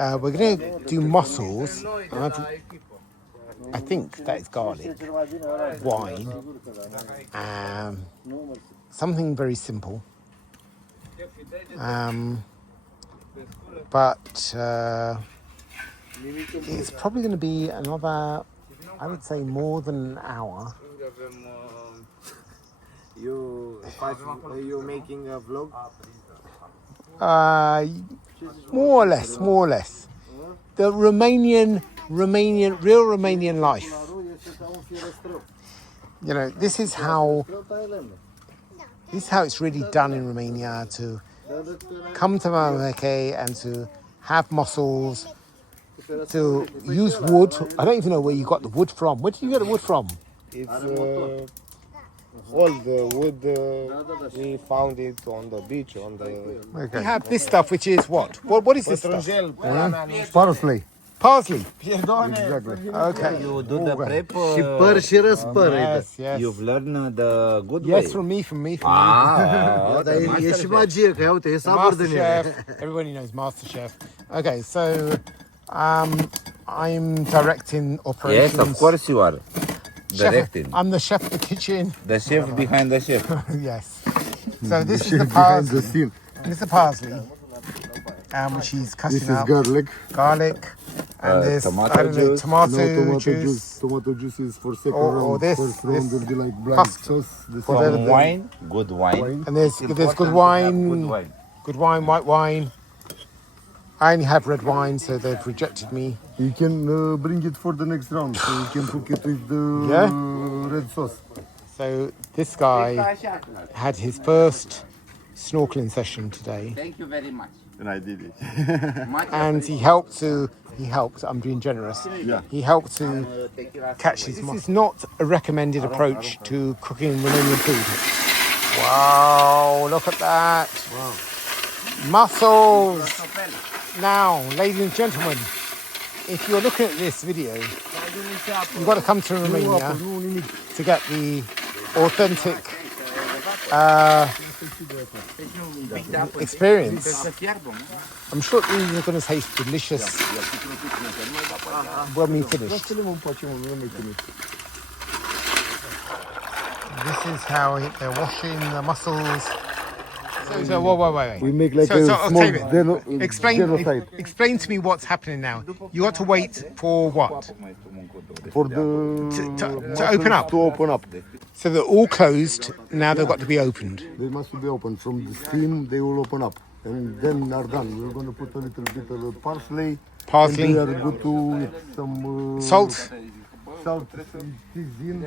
We're going to do mussels. I think that is garlic, wine, something very simple. But it's probably going to be another, I would say, more than an hour. You making a vlog? More or less. The real Romanian life. You know, this is how it's really done in Romania, to come to Mameke and to have mussels, to use wood. I don't even know where you got the wood from. Where did you get the wood from? It's all the wood. We found it on the beach. Okay. We have this stuff, which is what? What is this stuff? Parsley. Parsley. Exactly. Okay. You do the prep. Și păr și răspăr. Yes. You've learned the good way. Yes, from me. Dar e și magie, că uite, e sabor din Chef. Everybody knows Master Chef. Okay, so I'm directing operations. Yes, of course you are. Chef, Directing. I'm the chef of the kitchen. The chef behind the chef. Yes. So this is the parsley. scene. This is the parsley, which he's cutting This is out. garlic. And this tomato juice. No tomato juice. Tomato juice is for second Or round. this- First round this will be like black custard. sauce. This For one the- will be Wine, good wine. And there's good Important to have wine, Good wine. white wine. I only have red wine, so they've rejected me. You can bring it for the next round, so you can cook it with the red sauce. So this guy had his first snorkeling session today, Thank you very much. And I did it. and he helped. I'm being generous. Yeah. He helped to catch his mussels. This is not a recommended approach to cooking Romanian food. Wow, look at that. Wow. Mussels. Now, ladies and gentlemen, if you're looking at this video, you've got to come to Romania to get the authentic experience. I'm sure these are going to taste delicious when we finish. This is how they're washing the mussels. So wait. We make like So, a small David, explain to me what's happening now. You got to wait for what? for the To open up. To open up. So they're all closed. Now they've got to be opened. They must be open. From the steam, they will open up. And then are done. We're going to put a little bit of parsley. Parsley. And we are going to some Salt, salt, season,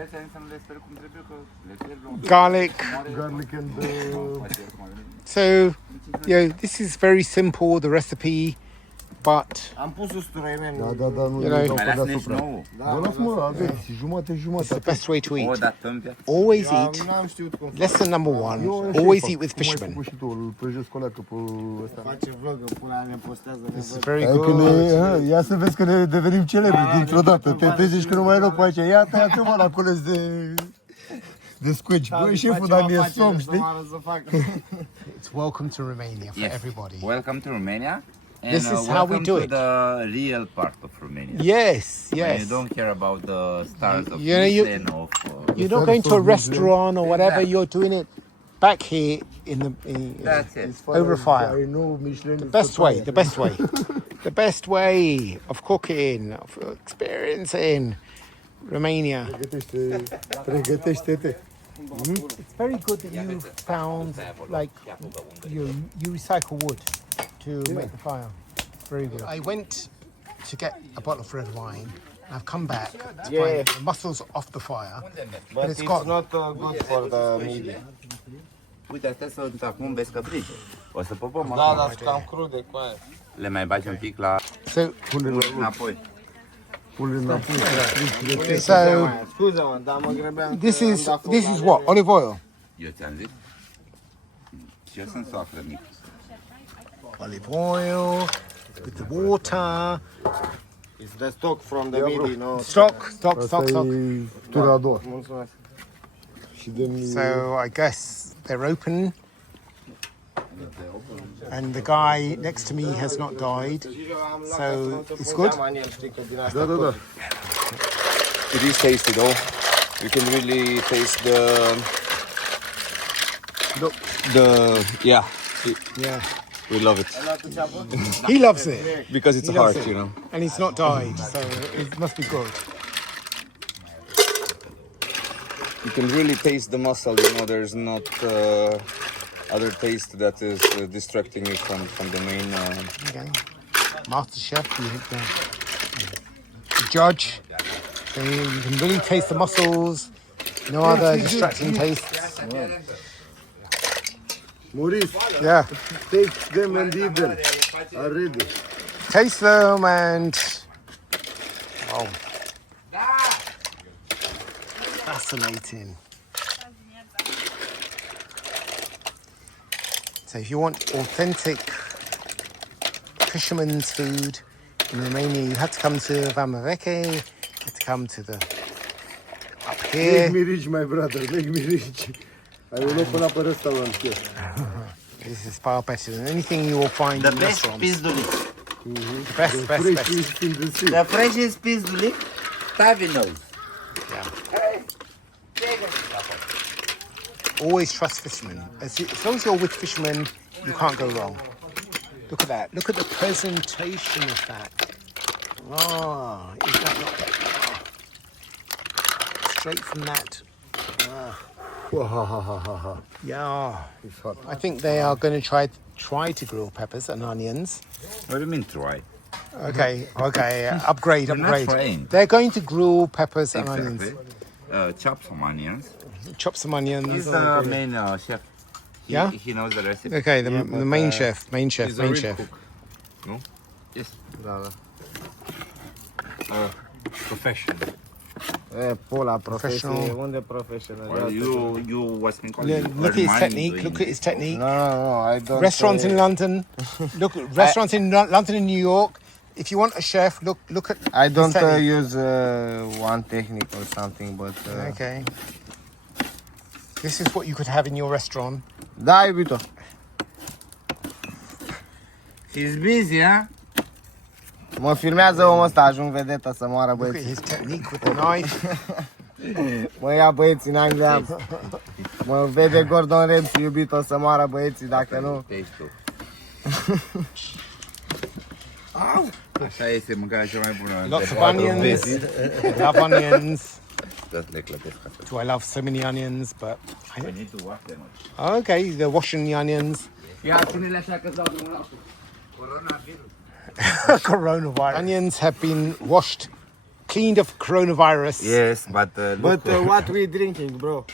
garlic. garlic, and So, this is very simple, the recipe, but Am pus usturoi, man. nu You know, le dau pe Mai las nici deasupra. nouă. Vă lasă-mă, aveți jumate. it's the best way to O, eat. dar tâmpia. Always eat. N-am știut cum Lesson number one, Eu always șef, eat with cum ai fishermen. făcut și tu, îl prăjesc o leacă pe ăsta. face vlog, în pula ne postează. This is very Hai că good. ia să vezi că ne devenim celebri dintr-o dată. Te trezești că nu mai e loc pe aici. Ia tăiați-mă la colț de squidge. Băi, șeful, dar mi-e somn, știi? It's welcome to Romania for Yes. everybody. Welcome to Romania. And This is how we welcome do to it. the real part of Romania. Yes, And yes. you don't care about the stars of You know, you- Michelin of... You're not going to a restaurant or whatever. Exactly. You're doing it back here That's it. over a fire. I know Michelin The best way, the best way of cooking, of experiencing Romania. Pregătește-te. It's very good that you found, like, you recycle wood to make the fire. It's very good. I went to get a bottle of red wine. I've come back to find the mussels off the fire, But it's it's gone. not good for the media. Uite, astea sunt acum bescăprigi. O să popăm Da, acum. dar sunt cam crude cu aia. Le mai bagi un pic la... So, înapoi. Pune înapoi. so Scuze-mă, dar mă grăbeam. this is what? Olive oil. Eu ți-am zis? Și eu sunt soacră mică. Olive oil with the water. It's the stock from the media, no? Stock. Asta e tura a doua. Mulțumesc. Și de So I guess they're open. And the guy next to me has not died, so it's good. Da, da, da. It is tasty though. You can really taste yeah. Yeah, We love it he loves it, because it's He a loves heart, it. you know. and he's not died, so it must be good. You can really taste the mussel. You know, there's not other taste that is distracting you from the main. Okay, Master Chef, the judge. So you can really taste the mussels. No other distracting tastes. Maurice, Yeah, take them and eat them. Already. taste them and oh, fascinating. So if you want authentic fisherman's food in Romania, you have to come to Vamaveche, you have to come to the up Make here. me rich, my brother. Make me rich. I will open up a restaurant here. This is far better than anything you will find The in best restaurants. pizdulic. The best, best, Fresh best. fish in the sea. The freshest pizdulic, Tavi knows. Yeah. Always trust fishermen. As long as you're with fishermen, you can't go wrong. Look at that. Look at the presentation of that. Oh, is that not straight from that? Yeah. It's hot. I think they are going to try to grill peppers and onions. What do you mean try? Okay, upgrade. not trying. They're going to grill peppers and onions. Chop some onions. Chop some onions. He's the main chef. Yeah? He knows the recipe. Okay, the main chef, He's a real chef. cook. No? Yes. Professional. Pola Professional. profesie. Unde professional? Well, you was in Look at his technique. Look at his technique. No, I don't. Restaurants in London. Look, restaurants in London and New York. If you want a chef, look at. I his don't technique. use one technique or something, but. Okay. This is what you could have in your restaurant. Da, iubito. He's busy, huh? Mă filmează omul ăsta, ajung vedetă să moară Look at băieții. his technique with the knife. Mă ia băieții în Anglia. Mă vede Gordon Ramsay, iubito, să moară băieții, dacă nu. Așa este mâncarea cea mai bună. Lots of onions. I love onions. Le clătesc așa. Do I love so many onions? But We need to wash them. okay, they're washing the onions. Ia, ține-le așa că-ți dau drumul la apă. Coronavirus. Coronavirus. Onions have been washed, cleaned of coronavirus. Yes, but But what we drinking, bro?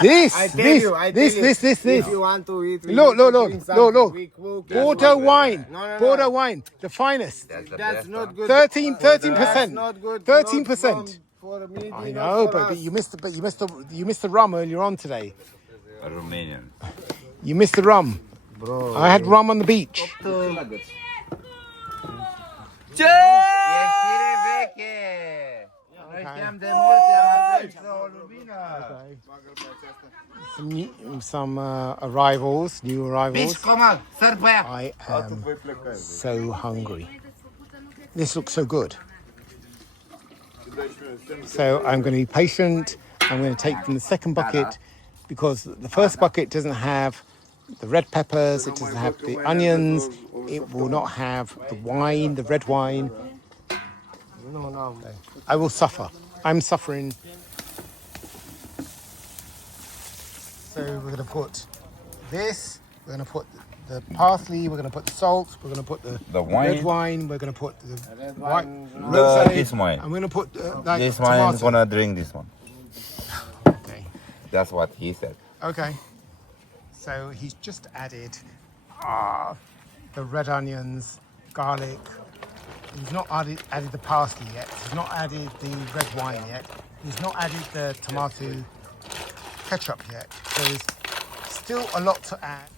This, I tell you, I tell you. this. If you want to eat, we Look, need to look, drink look, something. look. We cook. Bordeaux wine. No, no, no. Bordeaux wine, the finest. That's not good. 13%. That's not good. 13%. For me, I not know, for but us. you missed the rum earlier on today. Romanian. You missed the rum. Bro. I had rum on the beach. Ce? E fire veche! Noi știam de mult, era veche o lumină. Some arrivals, new arrivals. Mici comand, săr pe ea. I am so hungry. This looks so good. So I'm going to be patient. I'm going to take from the second bucket because the first bucket doesn't have the red peppers, it doesn't have the onions, it will not have the wine, the red wine. No. I will suffer. I'm suffering. So we're going to put this, we're going to put the parsley, we're going to put the salt, we're going to put the wine. red wine, we're going to put the white This wine. I'm going to put like This tomato. one is gonna drink this one. Okay. That's what he said. Okay. So he's just added the red onions, garlic. He's not added the parsley yet. He's not added the red wine yet. He's not added the tomato ketchup yet. So there's still a lot to add.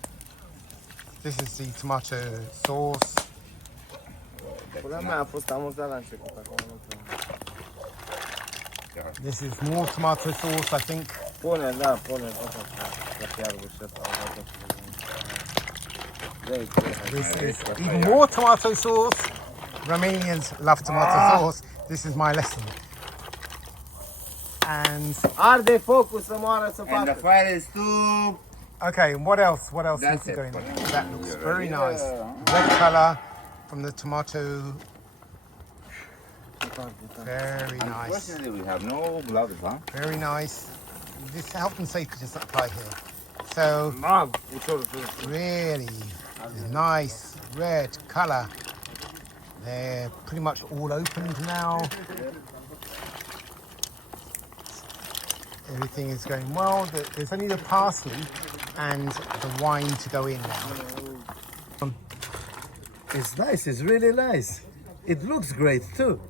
This is the tomato sauce. Pula mea a fost amuzat la început, acum nu știu. This is more tomato sauce, I think. Pune, da, pune. Că chiar This is even more tomato sauce. Romanians love tomato sauce. This is my lesson. And Arde focul să moară să facă. And the fire is too... okay, what else? What else needs to go in? That looks very nice. Red color from the tomato. Very nice. Unfortunately, we have no gloves, huh? Very nice. This health and safety doesn't apply here. So really nice red color. They're pretty much all opened now. Everything is going well. There's only the parsley and the wine to go in now. It's nice, it's really nice. It looks great too.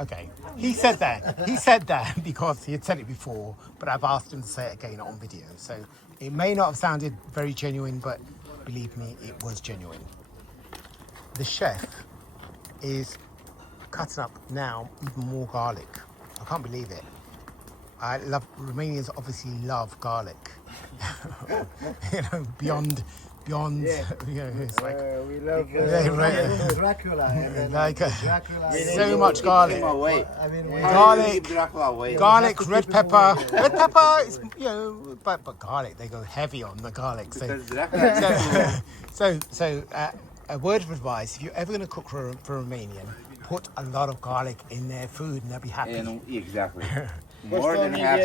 Okay, he said that. He said that because he had said it before, but I've asked him to say it again on video. So it may not have sounded very genuine, but believe me, it was genuine. The chef is cutting up now even more garlic. I can't believe it. Romanians obviously love garlic. You know, beyond, Yeah. you know, it's like, We love Dracula. like So much garlic. I mean, Garlic, red pepper. Red pepper is, you know, but garlic, they go heavy on the garlic. So a word of advice, if you're ever going to cook for Romanian, put a lot of garlic in their food and they'll be happy. Exactly. More than happy.